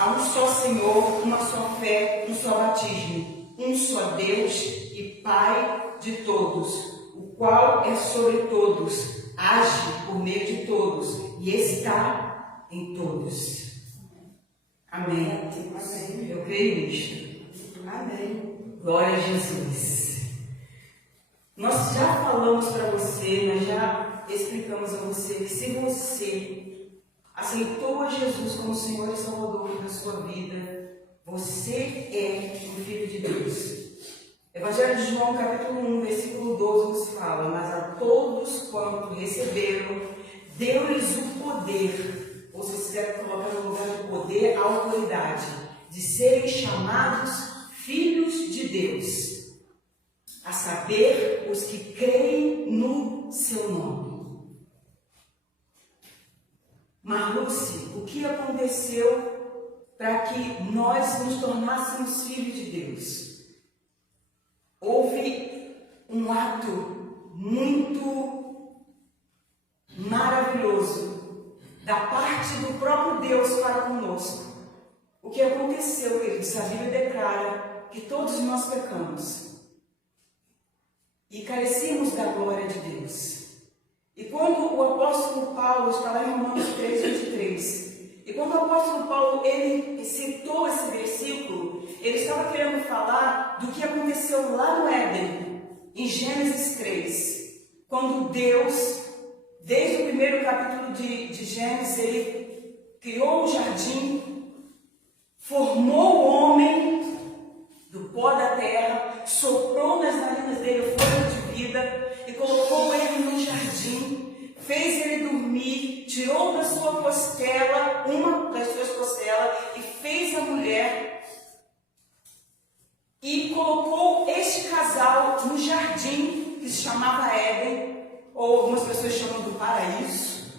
há um só Senhor, uma só fé, um só batismo, um só Deus e Pai de todos, o qual é sobre todos, age por meio de todos e está em todos. Amém. Amém. Eu creio nisto. Amém. Glória a Jesus. Nós já falamos para você, nós já explicamos a você que se você aceitou a Jesus como Senhor e Salvador da sua vida, você é um filho de Deus. Evangelho de João, capítulo 1, versículo 12 nos fala: mas a todos quanto receberam, deu-lhes o poder, ou se você quiser colocar no lugar do poder, a autoridade, de serem chamados filhos de Deus, a saber, os que creem no seu nome. Marluce, o que aconteceu para que nós nos tornássemos filhos de Deus? Houve um ato muito maravilhoso da parte do próprio Deus para conosco. O que aconteceu, queridos? A Bíblia declara que todos nós pecamos e carecíamos da glória de Deus. E quando o apóstolo Paulo está lá em Romanos 3:23, e quando o apóstolo Paulo ele citou esse versículo, ele estava querendo falar do que aconteceu lá no Éden, em Gênesis 3, quando Deus, desde o primeiro capítulo de Gênesis, ele criou o jardim, formou o homem do pó da terra, soprou nas narinas dele o fôlego de vida e colocou ele no jardim, fez ele dormir, tirou da sua costela, uma das suas costelas, e fez a mulher e colocou este casal no jardim que se chamava Éden, ou algumas pessoas chamam do paraíso,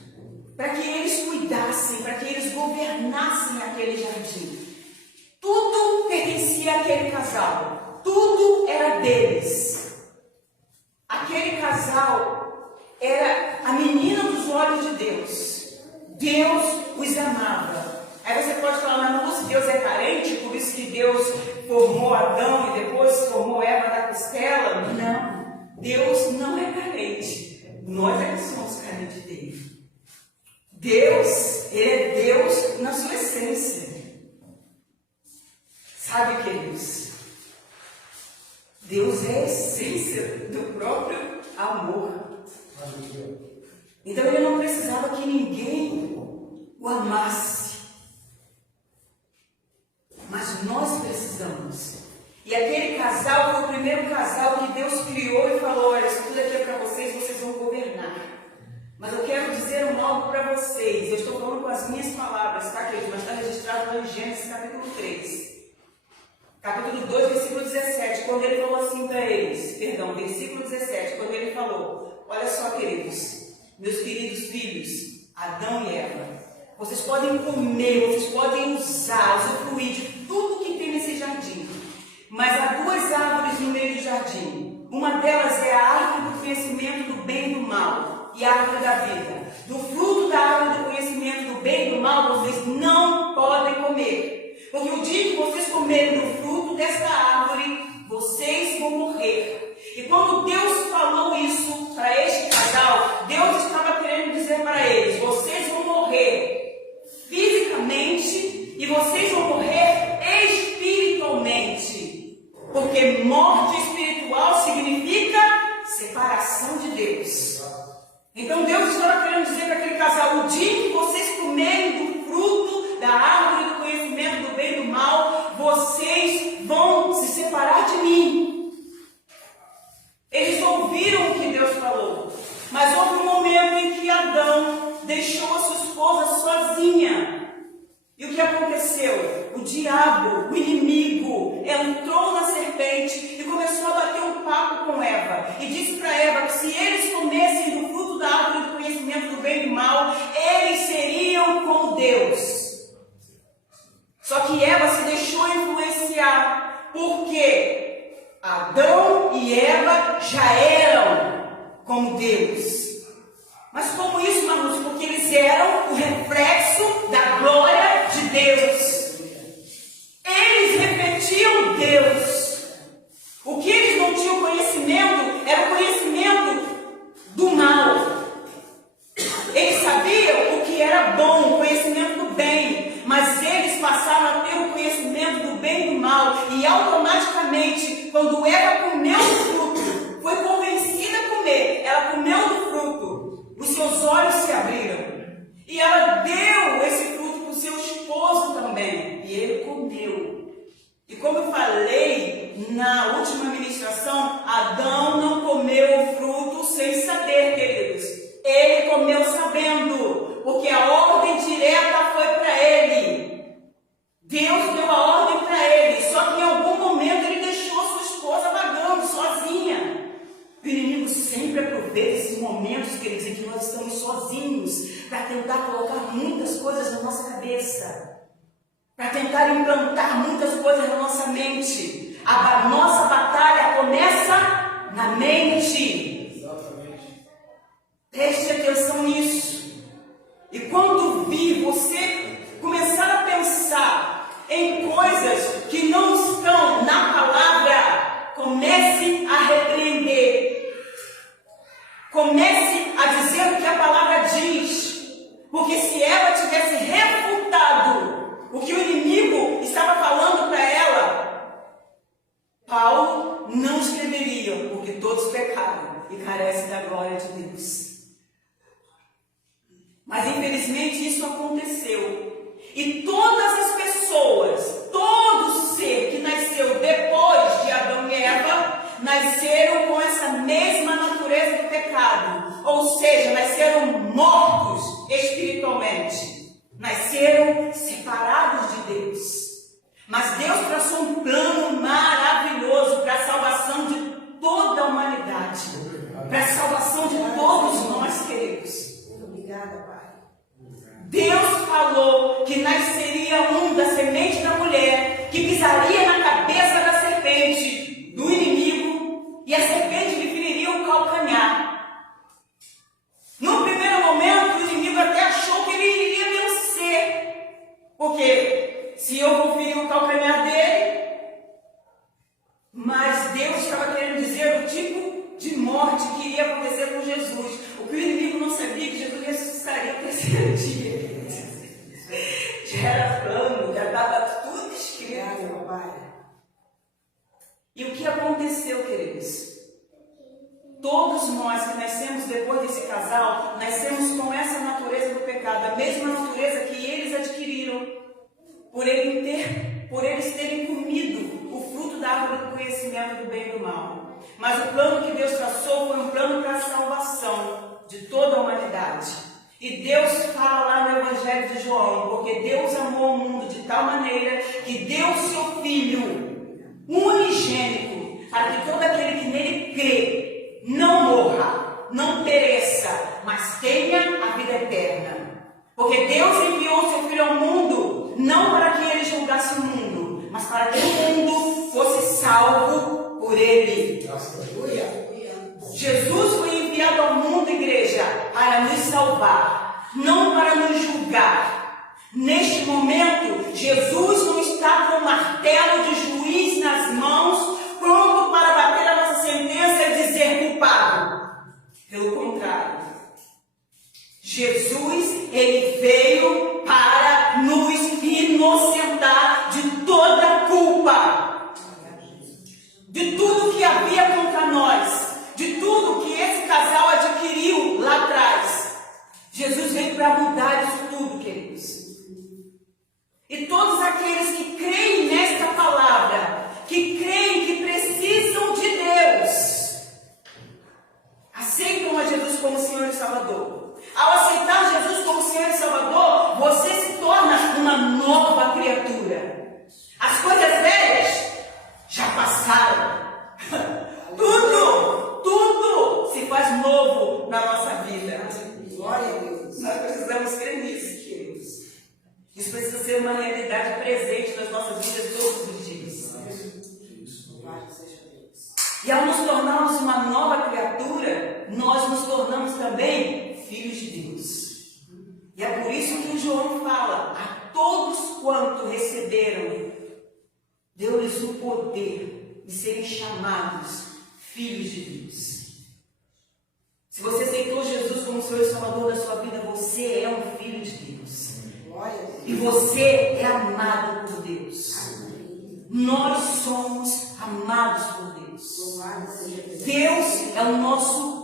para que eles cuidassem, para que eles governassem aquele jardim. Tudo pertencia àquele casal, tudo era deles. Aquele casal era a menina dos olhos de Deus. Deus os amava. Aí você pode falar, mas não, se Deus é carente, por isso que Deus formou Adão e depois formou Eva da costela? Não, Deus não é carente. Nós é que somos carentes dele. Deus, ele é Deus na sua essência. Sabe, queridos? Deus é a essência do próprio amor. Então ele não precisava que ninguém o amasse. Mas nós precisamos. E aquele casal foi o primeiro casal que Deus criou e falou: olha, isso tudo aqui é para vocês, vocês vão governar. Mas eu quero dizer algo para vocês. Eu estou falando com as minhas palavras, tá, querido? Mas está registrado lá em Gênesis capítulo 3. Capítulo 2, versículo 17, quando ele falou assim para eles, versículo 17, quando ele falou: olha só, queridos, meus queridos filhos, Adão e Eva, vocês podem comer, vocês podem usar, usufruir de tudo que tem nesse jardim, mas há duas árvores no meio do jardim. Uma delas é a árvore do conhecimento do bem e do mal, e a árvore da vida. Do fruto da árvore do conhecimento do bem e do mal, vocês não podem comer. Porque o dia que vocês comerem do fruto desta árvore, vocês vão morrer. E quando Deus falou isso para este casal, Deus estava querendo dizer para eles: vocês vão morrer fisicamente e vocês vão morrer espiritualmente. Porque morte espiritual significa separação de Deus. Então Deus estava querendo dizer para aquele casal: o dia que vocês comerem do fruto da árvore do conhecimento do bem e do mal, vocês vão se separar de mim. Eles ouviram o que Deus falou, mas houve um momento em que Adão deixou a sua esposa sozinha. E o que aconteceu? O diabo, o inimigo, entrou na serpente e começou a bater um papo com Eva. E disse para Eva que se eles comessem do fruto da árvore do conhecimento do bem e do mal, eles seriam como Deus. Só que Eva se deixou influenciar, porque Adão e Eva já eram como Deus. Mas como isso, Marcos? Porque eles eram o reflexo da glória de Deus. Deus. O que eles não tinham conhecimento era o conhecimento do mal. Eles sabiam o que era bom, o conhecimento do bem, mas eles passaram a ter o conhecimento do bem e do mal, e automaticamente, quando Eva comeu do fruto, foi convencida a comer, ela comeu do fruto, os seus olhos se abriram, e ela deu esse fruto para o seu esposo também, e ele comeu. E como eu falei na última ministração, Adão não comeu o fruto sem saber, queridos. Ele comeu sabendo, porque a ordem direta foi para ele. Deus deu a ordem para ele, só que em algum momento ele deixou sua esposa vagando sozinha. O inimigo sempre aproveita esses momentos, queridos, em que nós estamos sozinhos, para tentar colocar muitas coisas na nossa cabeça, para tentar implantar muitas coisas na nossa mente. A nossa batalha começa na mente. Exatamente. Preste atenção nisso. E quando você começar a pensar em coisas que não estão na palavra, comece a repreender. Comece a dizer o que a palavra diz. Porque se ela tivesse refutado o que o inimigo estava falando para ela, Paulo não escreveria, porque todos pecaram e carecem da glória de Deus. Mas infelizmente isso aconteceu. E todas as pessoas, todo ser que nasceu depois de Adão e Eva, nasceram com essa mesma natureza do pecado. Ou seja, nasceram mortos espiritualmente. Nasceram separados de Deus. Mas Deus traçou um plano maravilhoso para a salvação de toda a humanidade. Para a salvação de todos nós, queridos. Obrigada, Pai. Deus falou que nasceria um da semente da mulher, que pisaria na cabeça da serpente, do inimigo, e a serpente lhe feriria o calcanhar. No primeiro momento, o inimigo até achou que ele iria vencer, porque se eu vou ferir o calcanhar dele, mas Deus estava querendo dizer o tipo de morte que iria acontecer com Jesus. O que o inimigo não sabia, que Jesus ressuscitaria no terceiro dia. Já era plano, já estava tudo escrito. E o que aconteceu, queridos? Todos nós que nascemos depois desse casal, nascemos com essa natureza do pecado, a mesma natureza que eles adquiriram, por eles terem comido o fruto da árvore do conhecimento do bem e do mal. Mas o plano que Deus traçou foi um plano para a salvação de toda a humanidade. E Deus fala lá no Evangelho de João, porque Deus amou o mundo de tal maneira que deu o seu Filho unigênito, para que todo aquele que nele crê não morra, não pereça, mas tenha a vida eterna. Porque Deus enviou o seu Filho ao mundo, não para que ele julgasse o mundo, mas para que o mundo fosse salvo por ele. Aleluia. Jesus foi enviado ao mundo, igreja, para nos salvar, não para nos julgar. Neste momento, Jesus não está com o martelo de juiz nas mãos, pronto para bater a nossa sentença e dizer culpado. Pelo contrário, Jesus, ele veio para nos inocentar de toda a culpa, de tudo que havia contra nós, de tudo que esse casal adquiriu lá atrás. Jesus veio para mudar isso tudo, queridos. E todos aqueles que creem nesta palavra, que creem que precisam de Deus, aceitam a Jesus como Senhor e Salvador. Ao aceitar Jesus como Senhor e Salvador, você se torna uma nova criatura. As coisas velhas já passaram. Tudo se faz novo na nossa vida. Glória a Deus. Nós precisamos crer nisso, queridos. Isso precisa ser uma realidade presente nas nossas vidas todos os dias. Louvado seja Deus. E ao nos tornarmos uma nova criatura, nós nos tornamos também filhos de Deus. E é por isso que o João fala: a todos quanto receberam deu-lhes o poder de serem chamados filhos de Deus. Se você aceitou Jesus como Senhor e Salvador da sua vida, você é um filho de Deus. Glória a Deus. E você é amado por Deus. Nós somos amados por Deus. Louvado seja Deus. Deus é o nosso